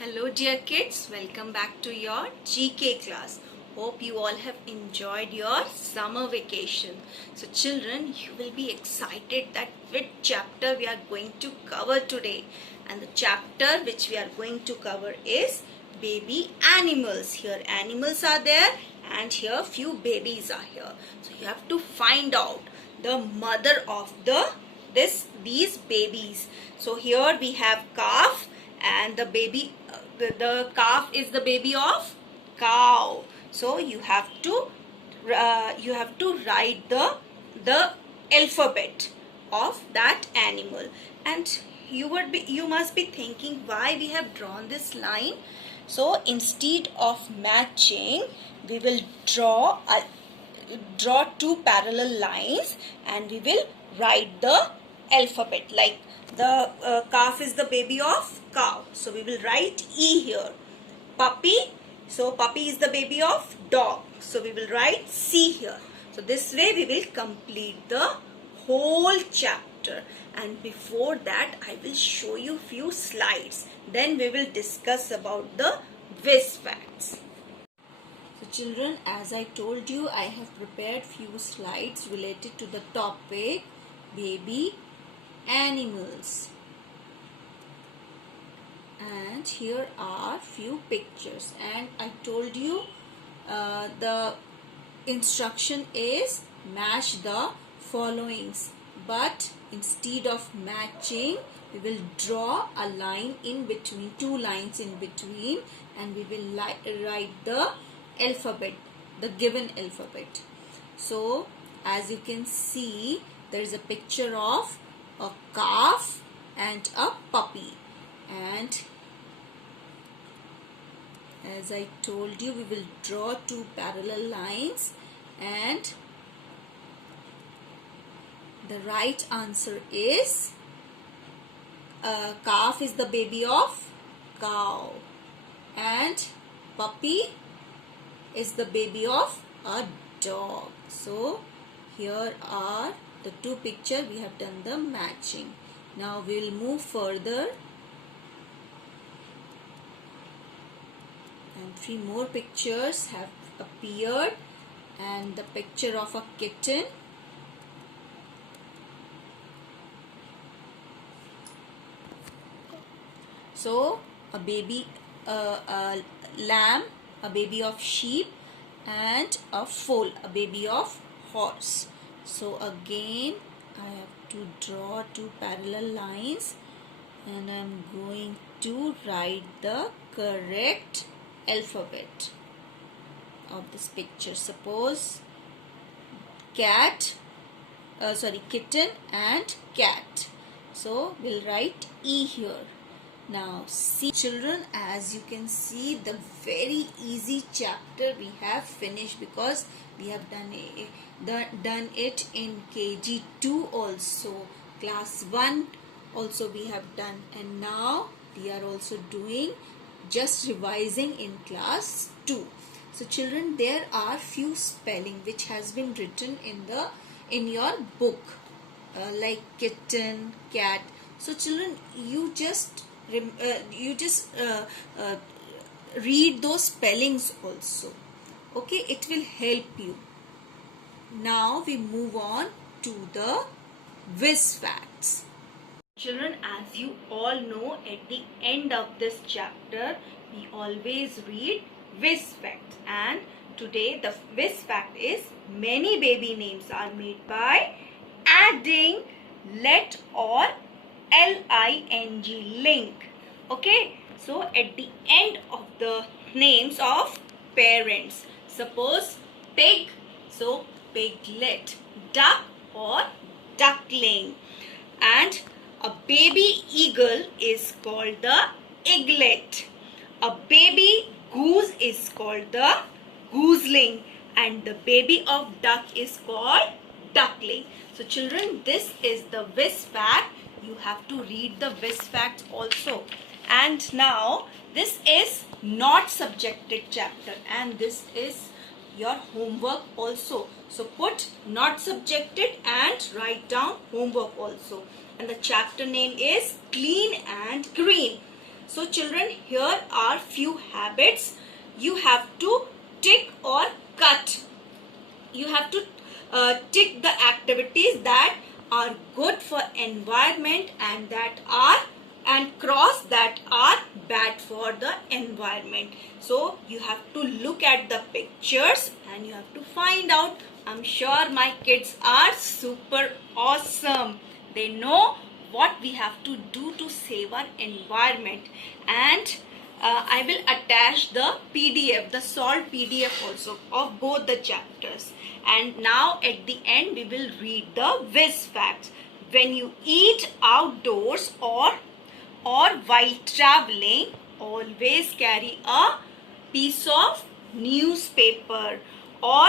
Hello dear kids, welcome back to your GK class. Hope you all have enjoyed your summer vacation. So children, you will be excited that which chapter we are going to cover today. And the chapter which we are going to cover is baby animals. Here animals are there and here few babies are here. So you have to find out the mother of these babies. So here we have calf and the baby the calf is the baby of cow. So you have to write the alphabet of that animal. And you must be thinking why we have drawn this line. So instead of matching, we will draw two parallel lines and we will write the alphabet. Like the calf is the baby of cow, so we will write E here. Puppy, so puppy is the baby of dog, so we will write C here. So this way we will complete the whole chapter. And before that I will show you few slides, then we will discuss about the whiz facts. So children, as I told you, I have prepared few slides related to the topic baby animals. And here are few pictures, and I told you the instruction is match the followings, but instead of matching we will draw a line in between, two lines in between, and we will write the alphabet, the given alphabet. So as you can see, there is a picture of a calf and a puppy, and as I told you, we will draw two parallel lines, and the right answer is calf is the baby of cow and puppy is the baby of a dog. So here are the two pictures, we have done the matching. Now we will move further, and three more pictures have appeared, and the picture of a kitten, so a baby, a lamb, a baby of sheep, and a foal, a baby of horse. So again I have to draw two parallel lines, and I am going to write the correct alphabet of this picture. Suppose kitten and cat, so we'll write E here. Now see children, as you can see, the very easy chapter we have finished, because we have done it in KG2 also, class 1 also we have done, and now we are also doing, just revising in class 2. So children, there are few spelling which has been written in your book, like kitten, cat. So children, you just read those spellings also. Okay, it will help you. Now we move on to the whiz facts. Children, as you all know, at the end of this chapter we always read whiz facts, and today the whiz fact is many baby names are made by adding let or ling link. Okay, so at the end of the names of parents, suppose pig, so piglet, duck or duckling, and a baby eagle is called the eaglet, a baby goose is called the gooseling, and the baby of duck is called duckling. So children, this is the whiz fact. You have to read the whiz facts also. And now this is not subjected chapter, and this is your homework also. So put not subjected and write down homework also. And the chapter name is clean and green. So children, here are few habits you have to tick or cut. You have to tick the activities that are good for environment and cross that are bad for the environment. So you have to look at the pictures and you have to find out. I'm sure my kids are super awesome. They know what we have to do to save our environment, and I will attach the PDF, the solved PDF also of both the chapters. And now at the end we will read the whiz facts. When you eat outdoors or while traveling, always carry a piece of newspaper or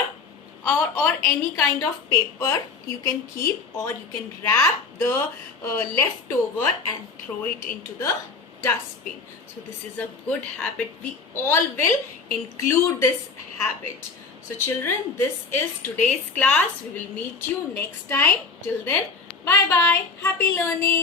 any kind of paper you can keep, or you can wrap the leftover and throw it into the dustbin. So this is a good habit. We all will include this habit. So children, this is today's class. We will meet you next time. Till then, bye bye. Happy learning.